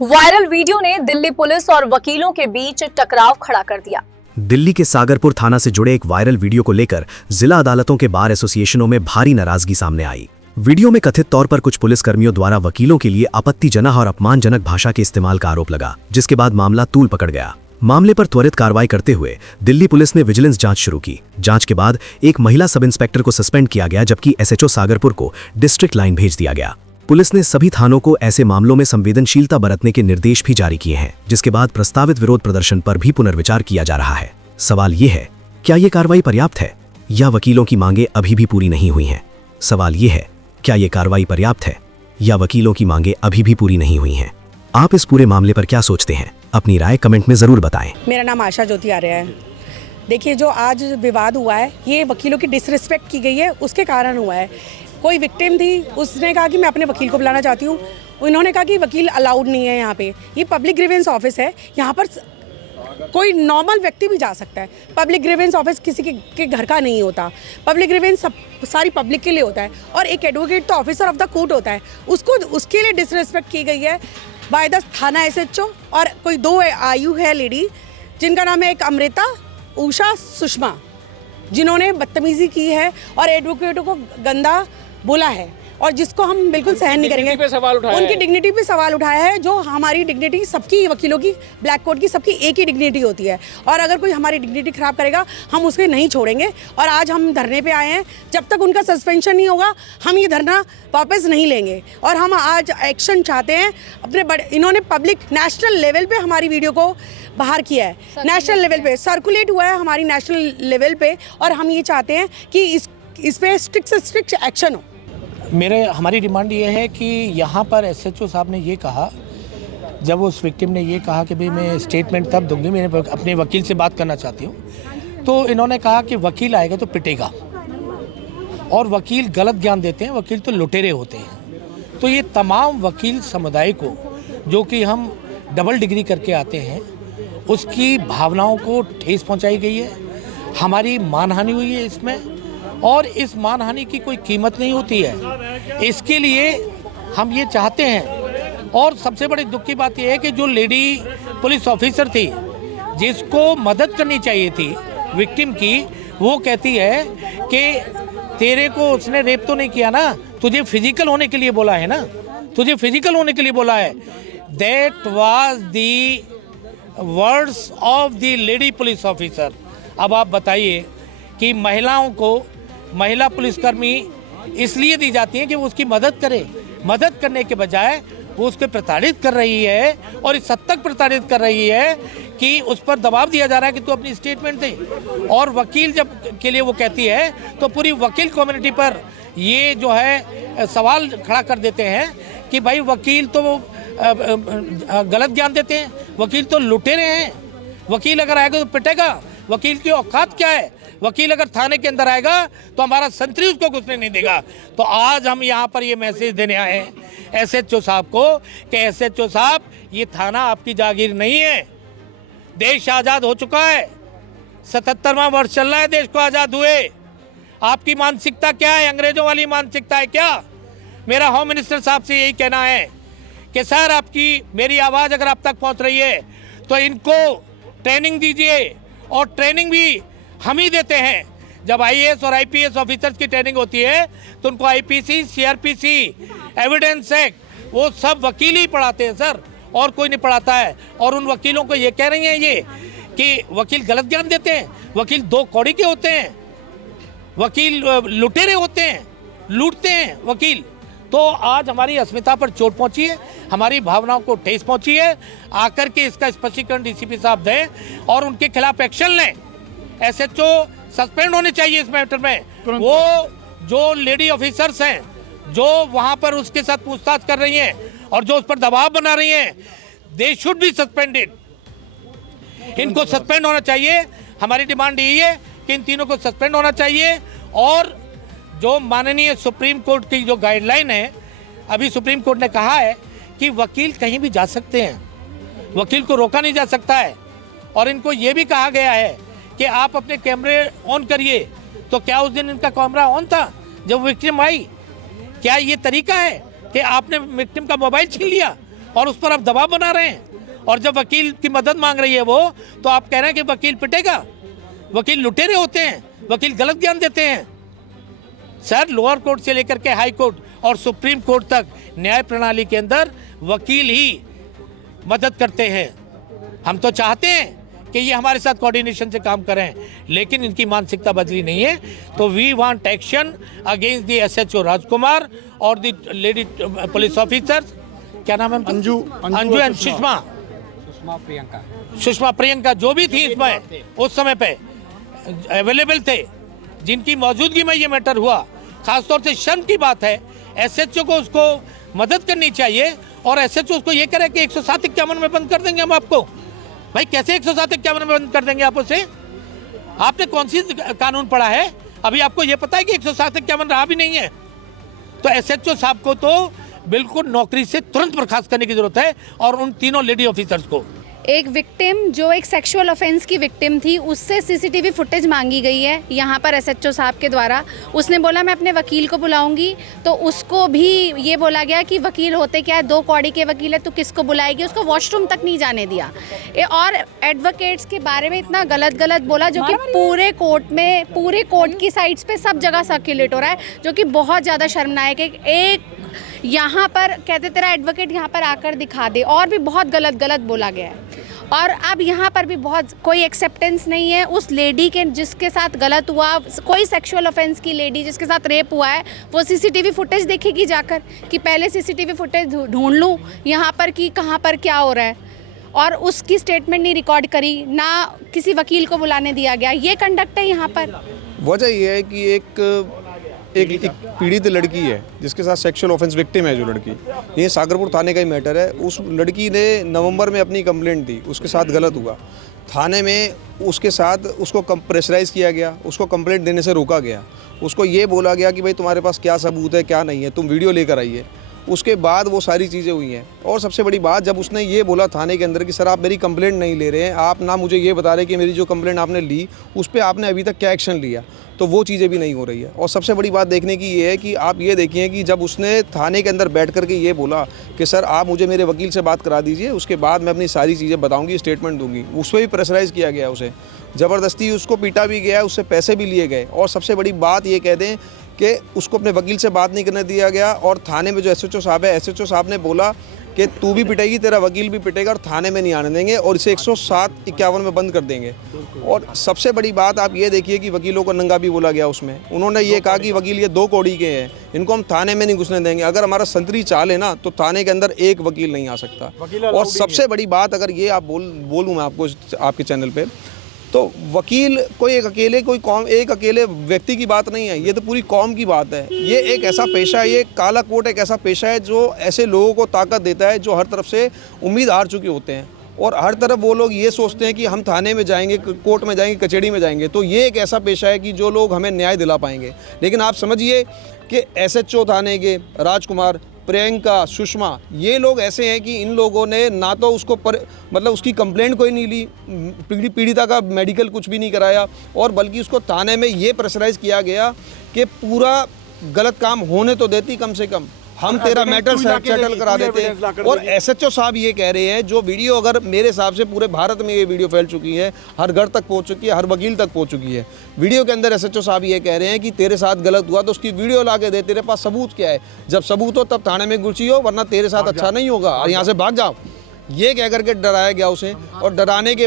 Viral video ने Delhi police और वकीलों के बीच टकराव खड़ा कर दिया। दिल्ली के सागरपुर थाना से जुड़े एक वायरल वीडियो को लेकर जिला अदालतों के बार एसोसिएशनों में भारी नाराजगी सामने आई। वीडियो में कथित तौर पर कुछ पुलिसकर्मियों द्वारा वकीलों के लिए आपत्तिजनक और अपमानजनक भाषा के इस्तेमाल का आरोप लगा, जिसके बाद मामला तूल पकड़ गया। मामले पर त्वरित कार्रवाई करते हुए दिल्ली पुलिस ने विजिलेंस जांच शुरू की। जांच के बाद एक महिला सब इंस्पेक्टर को सस्पेंड किया गया, जबकि एसएचओ सागरपुर को डिस्ट्रिक्ट लाइन भेज दिया गया। पुलिस ने सभी थानों को ऐसे मामलों में संवेदनशीलता बरतने के निर्देश भी जारी किए हैं, जिसके बाद प्रस्तावित विरोध प्रदर्शन पर भी पुनर्विचार किया जा रहा है। सवाल ये है, क्या ये कार्रवाई पर्याप्त है या वकीलों की मांगे अभी भी पूरी नहीं हुई हैं? सवाल ये है, क्या ये कार्रवाई पर्याप्त है या वकीलों की मांगे अभी भी पूरी नहीं हुई हैं? आप इस पूरे मामले पर क्या सोचते हैं? अपनी राय कमेंट में जरूर बताएं। मेरा नाम आशा ज्योति आर्य है। देखिए, जो आज विवाद हुआ है, ये वकीलों की डिसरिस्पेक्ट की गई है, उसके कारण हुआ है। कोई विक्टिम थी, उसने कहा कि मैं अपने वकील को बुलाना चाहती हूँ। इन्होंने कहा कि वकील अलाउड नहीं है यहाँ पे। ये पब्लिक ग्रीवेंस ऑफिस है, यहाँ पर कोई नॉर्मल व्यक्ति भी जा सकता है। पब्लिक ग्रीवेंस ऑफिस किसी के घर का नहीं होता। पब्लिक ग्रीवेंस सारी पब्लिक के लिए होता है, और एक एडवोकेट तो ऑफिसर ऑफ द कोर्ट होता है। उसके लिए डिसरिस्पेक्ट की गई है बाय द थाना एसएचओ। और कोई दो आयु है लेडी, जिनका नाम है एक अमृता, उषा, सुषमा, जिन्होंने बदतमीजी की है और एडवोकेटों को गंदा बोला है, और जिसको हम बिल्कुल सहन नहीं करेंगे। उनकी डिग्निटी पे सवाल उठाया है। जो हमारी डिग्निटी, सबकी वकीलों की, ब्लैक कोर्ट की, सबकी एक ही डिग्निटी होती है, और अगर कोई हमारी डिग्निटी खराब करेगा हम उसके नहीं छोड़ेंगे। और आज हम धरने पे आए हैं। जब तक उनका सस्पेंशन नहीं होगा हम ये धरना वापस नहीं लेंगे, और हम आज एक्शन चाहते हैं अपने बड़े। इन्होंने पब्लिक नेशनल लेवल पे हमारी वीडियो को बाहर किया है, नेशनल लेवल पे सर्कुलेट हुआ है हमारी नेशनल लेवल पे, और हम ये चाहते हैं कि इस पे स्ट्रिक्ट से स्ट्रिक्ट एक्शन हो। हमारी डिमांड ये है कि यहाँ पर एसएचओ साहब ने ये कहा, जब उस विक्टिम ने ये कहा कि भाई मैं स्टेटमेंट तब दूंगी, मैं अपने वकील से बात करना चाहती हूँ, तो इन्होंने कहा कि वकील आएगा तो पिटेगा, और वकील गलत ज्ञान देते हैं, वकील तो लुटेरे होते हैं। तो ये तमाम वकील समुदाय को, जो कि हम डबल डिग्री करके आते हैं, उसकी भावनाओं को ठेस पहुँचाई गई है। हमारी मानहानि हुई है इसमें, और इस मानहानि की कोई कीमत नहीं होती है। इसके लिए हम ये चाहते हैं, और सबसे बड़ी दुख की बात यह है कि जो लेडी पुलिस ऑफिसर थी, जिसको मदद करनी चाहिए थी विक्टिम की, वो कहती है कि तेरे को उसने रेप तो नहीं किया ना, तुझे फिजिकल होने के लिए बोला है ना, तुझे फिजिकल होने के लिए बोला है। That was the words of the lady police officer. अब आप बताइए कि महिलाओं को, महिला पुलिसकर्मी इसलिए दी जाती हैं कि वो उसकी मदद करे। मदद करने के बजाय वो उसको प्रताड़ित कर रही है, और इस हद तक प्रताड़ित कर रही है कि उस पर दबाव दिया जा रहा है कि तू अपनी स्टेटमेंट दे। और वकील जब के लिए वो कहती है, तो पूरी वकील कम्युनिटी पर ये जो है सवाल खड़ा कर देते हैं कि भाई वकील तो गलत ज्ञान देते हैं, वकील तो लुटेरे हैं, वकील अगर आएगा तो पिटेगा, वकील की औकात क्या है, वकील अगर थाने के अंदर आएगा तो हमारा संतरी उसको घुसने नहीं देगा। तो आज हम यहाँ पर ये मैसेज देने आए हैं एसएचओ साहब को कि एसएचओ साहब, ये थाना आपकी जागीर नहीं है। देश आज़ाद हो चुका है, 77वां वर्ष चल रहा है देश को आज़ाद हुए। आपकी मानसिकता क्या है? अंग्रेजों वाली मानसिकता है क्या? मेरा होम मिनिस्टर साहब से यही कहना है कि सर, आपकी मेरी आवाज़ अगर आप तक पहुँच रही है तो इनको ट्रेनिंग दीजिए, और ट्रेनिंग भी हम ही देते हैं। जब आईएएस और आईपीएस ऑफिसर्स की ट्रेनिंग होती है तो उनको आईपीसी, सीआरपीसी, एविडेंस एक्ट, वो सब वकील ही पढ़ाते हैं सर, और कोई नहीं पढ़ाता है। और उन वकीलों को ये कह रही हैं ये कि वकील गलत ज्ञान देते हैं, वकील दो कौड़ी के होते हैं, वकील लुटेरे होते हैं, लूटते हैं वकील। तो आज हमारी अस्मिता पर चोट पहुंची है, हमारी भावनाओं को ठेस पहुंची है। आकर के इसका स्पष्टीकरण डीसीपी साहब दें और उनके खिलाफ एक्शन लें। एसएचओ सस्पेंड होने चाहिए इस मैटर में। वो जो लेडी ऑफिसर्स हैं, जो वहां पर उसके साथ पूछताछ कर रही हैं और जो उस पर दबाव बना रही हैं, दे शुड बी सस्पेंडेड। इनको सस्पेंड होना चाहिए। हमारी डिमांड यही है कि इन तीनों को सस्पेंड होना चाहिए। और जो माननीय सुप्रीम कोर्ट की जो गाइडलाइन है, अभी सुप्रीम कोर्ट ने कहा है कि वकील कहीं भी जा सकते हैं, वकील को रोका नहीं जा सकता है। और इनको ये भी कहा गया है कि आप अपने कैमरे ऑन करिए। तो क्या उस दिन इनका कैमरा ऑन था जब विक्टिम आई? क्या ये तरीका है कि आपने विक्टिम का मोबाइल छीन लिया और उस पर आप दबाव बना रहे हैं। और जब वकील की मदद मांग रही है वो, तो आप कह रहे हैं कि वकील पिटेगा। वकील लुटेरे होते हैं, वकील गलत ज्ञान देते हैं। सर, लोअर कोर्ट से लेकर के हाई कोर्ट और सुप्रीम कोर्ट तक न्याय प्रणाली के अंदर वकील ही मदद करते हैं। हम तो चाहते हैं कि ये हमारे साथ कोऑर्डिनेशन से काम करें, लेकिन इनकी मानसिकता बदली नहीं है। तो we want action against the SHO Rajkumar और द लेडी पुलिस ऑफिसर्स, क्या नाम है उनका? अंजू एंड सुषमा प्रियंका जो भी थी इसमें उस समय पे अवेलेबल थे, जिनकी मौजूदगी में ये मैटर हुआ। खासतौर से शर्म की बात है, एसएचओ को उसको मदद करनी चाहिए और एसएचओ उसको ये करे कि 107-51 में बंद कर देंगे हम आपको। भाई कैसे 107-51 में बंद कर देंगे आप उसे? आपने कौन सी कानून पढ़ा है? अभी आपको ये पता है कि 107-51 रहा भी नहीं है। तो एसएचओ साहब को तो बिल्कुल नौकरी से तुरंत बर्खास्त करने की जरूरत है, और उन तीनों लेडी ऑफिसर्स को। एक विक्टिम जो एक सेक्सुअल ऑफेंस की विक्टिम थी, उससे सीसीटीवी फुटेज मांगी गई है यहाँ पर एसएचओ साहब के द्वारा। उसने बोला मैं अपने वकील को बुलाऊंगी, तो उसको भी ये बोला गया कि वकील होते क्या है, 2 कौड़ी के वकील है, तो किसको बुलाएगी? उसको वॉशरूम तक नहीं जाने दिया। और एडवोकेट्स के बारे में इतना गलत बोला, जो कि पूरे कोर्ट की साइड्स पे सब जगह सर्कुलेट हो रहा है, जो कि बहुत ज़्यादा शर्मनाक है। एक यहाँ पर कहते तेरा एडवोकेट यहाँ पर आकर दिखा दे, और भी बहुत गलत बोला गया है। और अब यहाँ पर भी बहुत कोई एक्सेप्टेंस नहीं है उस लेडी के जिसके साथ गलत हुआ। कोई सेक्सुअल ऑफेंस की लेडी जिसके साथ रेप हुआ है, वो सीसीटीवी फुटेज देखेगी जाकर कि पहले सीसीटीवी फुटेज ढूंढ लूँ यहाँ पर कि कहाँ पर क्या हो रहा है, और उसकी स्टेटमेंट नहीं रिकॉर्ड करी, ना किसी वकील को बुलाने दिया गया। ये कंडक्ट है यहाँ पर। वजह यह है कि एक पीड़ित लड़की है जिसके साथ सेक्सुअल ऑफेंस विक्टिम है जो लड़की, ये सागरपुर थाने का ही मैटर है। उस लड़की ने नवंबर में अपनी कंप्लेंट दी, उसके साथ गलत हुआ। थाने में उसके साथ उसको प्रेशराइज़ किया गया, उसको कंप्लेंट देने से रोका गया। उसको ये बोला गया कि भाई तुम्हारे पास क्या सबूत है क्या नहीं है, तुम वीडियो लेकर आइए। उसके बाद वो सारी चीज़ें हुई हैं। और सबसे बड़ी बात, जब उसने ये बोला थाने के अंदर कि सर आप मेरी कंप्लेंट नहीं ले रहे हैं, आप ना मुझे ये बता रहे कि मेरी जो कंप्लेंट आपने ली उस पर आपने अभी तक क्या एक्शन लिया, तो वो चीज़ें भी नहीं हो रही है। और सबसे बड़ी बात देखने की ये है कि आप ये देखिए कि जब उसने थाने के अंदर बैठ करके ये बोला कि सर आप मुझे मेरे वकील से बात करा दीजिए, उसके बाद मैं अपनी सारी चीज़ें बताऊँगी, स्टेटमेंट दूँगी, उस पर भी प्रेशराइज़ किया गया, उसे ज़बरदस्ती उसको पीटा भी गया, उससे पैसे भी लिए गए। और सबसे बड़ी बात ये कह दें कि उसको अपने वकील से बात नहीं करने दिया गया। और थाने में जो एसएचओ साहब है, एसएचओ साहब ने बोला कि तू भी पिटेगी, तेरा वकील भी पिटेगा, और थाने में नहीं आने देंगे, और इसे 107-51 में बंद कर देंगे। और सबसे बड़ी बात आप ये देखिए कि वकीलों को नंगा भी बोला गया उसमें। उन्होंने ये कहा कि वकील ये 2 कौड़ी के हैं, इनको हम थाने में नहीं घुसने देंगे। अगर हमारा संतरी चाल है ना, तो थाने के अंदर एक वकील नहीं आ सकता। और सबसे बड़ी बात, अगर ये आप बोलूँ मैं आपको आपके चैनल पर, तो वकील कोई एक अकेले व्यक्ति की बात नहीं है, ये तो पूरी कौम की बात है। ये एक ऐसा पेशा है, ये काला कोट एक ऐसा पेशा है जो ऐसे लोगों को ताकत देता है जो हर तरफ से उम्मीद हार चुके होते हैं। और हर तरफ वो लोग ये सोचते हैं कि हम थाने में जाएंगे, कोर्ट में जाएंगे, कचहरी में जाएंगे, तो ये एक ऐसा पेशा है कि जो लोग हमें न्याय दिला पाएंगे। लेकिन आप समझिए कि एसएचओ थाने के राजकुमार, प्रियंका, सुषमा, ये लोग ऐसे हैं कि इन लोगों ने ना तो उसको मतलब उसकी कंप्लेंट कोई नहीं ली, पीड़िता का मेडिकल कुछ भी नहीं कराया, और बल्कि उसको थाने में ये प्रेशराइज़ किया गया कि पूरा गलत काम होने तो देती, कम से कम हम तेरा मैटर सेटल करा देते। और एसएचओ साहब ये कह रहे हैं, जो वीडियो अगर मेरे हिसाब से पूरे भारत में ये वीडियो फैल चुकी है, हर घर तक पहुंच चुकी है, हर वकील तक पहुंच चुकी है। वीडियो के अंदर एसएचओ साहब ये कह रहे हैं कि तेरे साथ गलत हुआ तो उसकी वीडियो ला के दे, तेरे पास सबूत क्या है, जब सबूत हो तब थाने में घुसी हो, वरना तेरे साथ अच्छा नहीं होगा और यहाँ से भाग जाओ। ये कह करके डराया गया उसे। और डराने के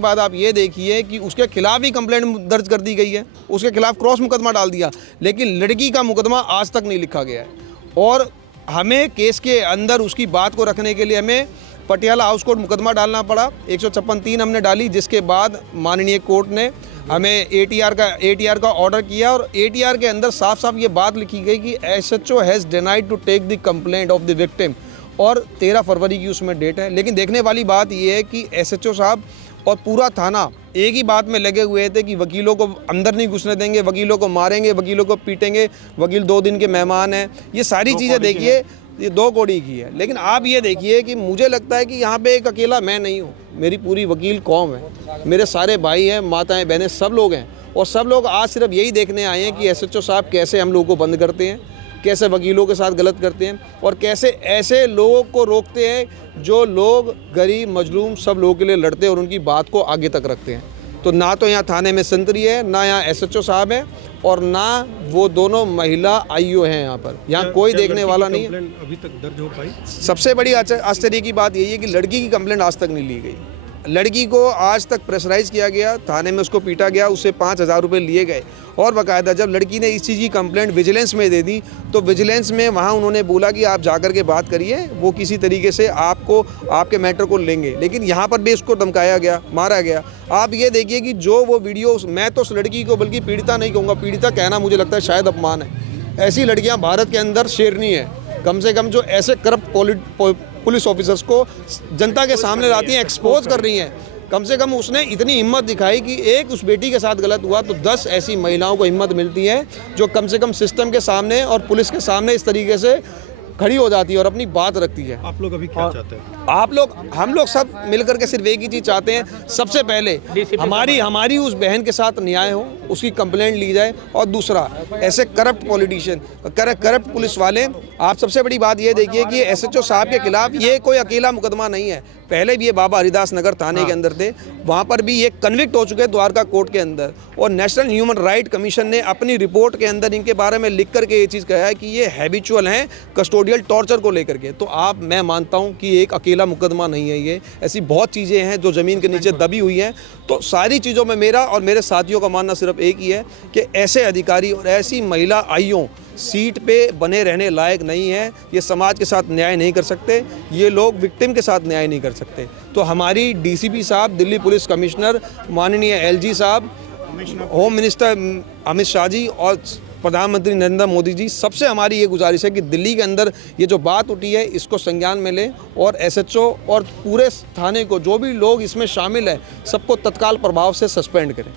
बाद आप ये देखिए कि उसके खिलाफ ही कंप्लेंट दर्ज कर दी गई है, उसके खिलाफ क्रॉस मुकदमा डाल दिया, लेकिन लड़की का मुकदमा आज तक नहीं लिखा गया है। और हमें केस के अंदर उसकी बात को रखने के लिए हमें पटियाला हाउस कोर्ट मुकदमा डालना पड़ा, 156(3) हमने डाली, जिसके बाद माननीय कोर्ट ने हमें एटीआर का ऑर्डर किया। और एटीआर के अंदर साफ साफ ये बात लिखी गई कि SHO has denied to take the complaint of the victim, और 13 फरवरी की उसमें डेट है। लेकिन देखने वाली बात ये है कि एसएचओ साहब और पूरा थाना एक ही बात में लगे हुए थे कि वकीलों को अंदर नहीं घुसने देंगे, वकीलों को मारेंगे, वकीलों को पीटेंगे, वकील 2 दिन के मेहमान हैं। ये सारी चीज़ें देखिए, ये 2 कौड़ी की है। लेकिन आप ये देखिए कि मुझे लगता है कि यहाँ पे एक अकेला मैं नहीं हूँ, मेरी पूरी वकील कौम है, मेरे सारे भाई हैं, माताएं, बहनें, सब लोग हैं। और सब लोग आज सिर्फ यही देखने आए हैं कि एसएचओ साहब कैसे हम लोगों को बंद करते हैं। कैसे वकीलों के साथ गलत करते हैं और कैसे ऐसे लोगों को रोकते हैं जो लोग गरीब मजलूम सब लोगों के लिए लड़ते हैं और उनकी बात को आगे तक रखते हैं। तो ना तो यहाँ थाने में संतरी है, ना यहाँ SHO साहब है और ना वो दोनों महिला IO हैं यहाँ पर। यहाँ कोई देखने वाला नहीं है। अभी तक दर्ज हो पाई? सबसे बड़ी आश्चर्य की बात यही है कि लड़की की कंप्लेंट आज तक नहीं ली गई। लड़की को आज तक प्रेशराइज किया गया, थाने में उसको पीटा गया, उससे 5,000 रुपये लिए गए और बाकायदा जब लड़की ने इस चीज़ की कंप्लेंट विजिलेंस में दे दी तो विजिलेंस में वहाँ उन्होंने बोला कि आप जाकर के बात करिए, वो किसी तरीके से आपको आपके मैटर को लेंगे। लेकिन यहाँ पर भी उसको धमकाया गया, मारा गया। आप ये देखिए कि जो वो वीडियो, मैं तो उस लड़की को बल्कि पीड़िता नहीं कहूँगा, पीड़िता कहना मुझे लगता है शायद अपमान है। ऐसी लड़कियाँ भारत के अंदर शेरनी है। कम से कम जो ऐसे करप्ट पुलिस ऑफिसर्स को जनता के सामने लाती हैं, एक्सपोज कर रही हैं, कम से कम उसने इतनी हिम्मत दिखाई कि एक उस बेटी के साथ गलत हुआ तो 10 ऐसी महिलाओं को हिम्मत मिलती है जो कम से कम सिस्टम के सामने और पुलिस के सामने इस तरीके से खड़ी हो जाती है और अपनी बात रखती है। आप लोग अभी क्या चाहते हैं? हम लोग सब मिलकर के सिर्फ एक ही चीज़ चाहते हैं, सबसे पहले हमारी उस बहन के साथ न्याय हो, उसकी कंप्लेंट ली जाए। और दूसरा, ऐसे करप्ट पॉलिटिशियन, करप्ट पुलिस वाले, आप सबसे बड़ी बात ये देखिए कि SHO साहब के खिलाफ ये कोई अकेला मुकदमा नहीं है। पहले भी ये बाबा हरिदास नगर थाने के अंदर थे, वहाँ पर भी ये कन्विक्ट हो चुके हैं द्वारका कोर्ट के अंदर। और नेशनल ह्यूमन राइट कमीशन ने अपनी रिपोर्ट के अंदर इनके बारे में लिख करके ये चीज़ कहा है कि ये हैबिचुअल हैं कस्टोडियल टॉर्चर को लेकर के। तो मैं मानता हूँ कि एक अकेला मुकदमा नहीं है, ये ऐसी बहुत चीज़ें हैं जो ज़मीन के नीचे दबी हुई हैं। तो सारी चीज़ों में मेरा और मेरे साथियों का मानना सिर्फ एक ही है कि ऐसे अधिकारी और ऐसी महिला IO सीट पे बने रहने लायक नहीं है। ये समाज के साथ न्याय नहीं कर सकते, ये लोग विक्टिम के साथ न्याय नहीं कर सकते। तो हमारी DCP साहब, दिल्ली पुलिस कमिश्नर, माननीय LG साहब, होम मिनिस्टर अमित शाह जी और प्रधानमंत्री नरेंद्र मोदी जी, सबसे हमारी ये गुजारिश है कि दिल्ली के अंदर ये जो बात उठी है इसको संज्ञान में लें और SHO और पूरे थाने को, जो भी लोग इसमें शामिल हैं, सबको तत्काल प्रभाव से सस्पेंड करें।